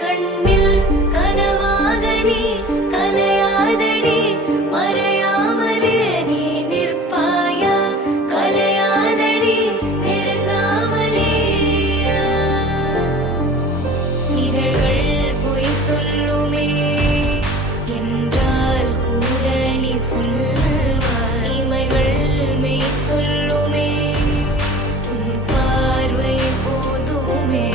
கண்ணில் கனவாக நீ கலையாதடி மறையாமலே நீ நிற்பாயா கலையாதடி நெருங்காமலே இதழ்கள் பொய் சொல்லுமே என்றால் கூட நீ சொல்வாய் இமைகள் மெய் சொல்லுமே உன் பார்வை போதுமே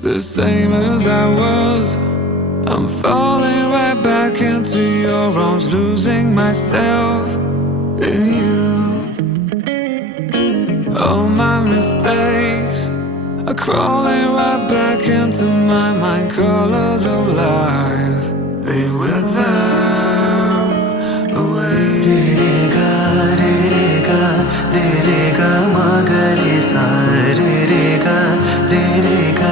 The same as I was, I'm falling right back into your arms, losing myself in you. All my mistakes are crawling right back into my mind. Colors of life, they wither away. Re ga re ga re ga ma ga re sa re ga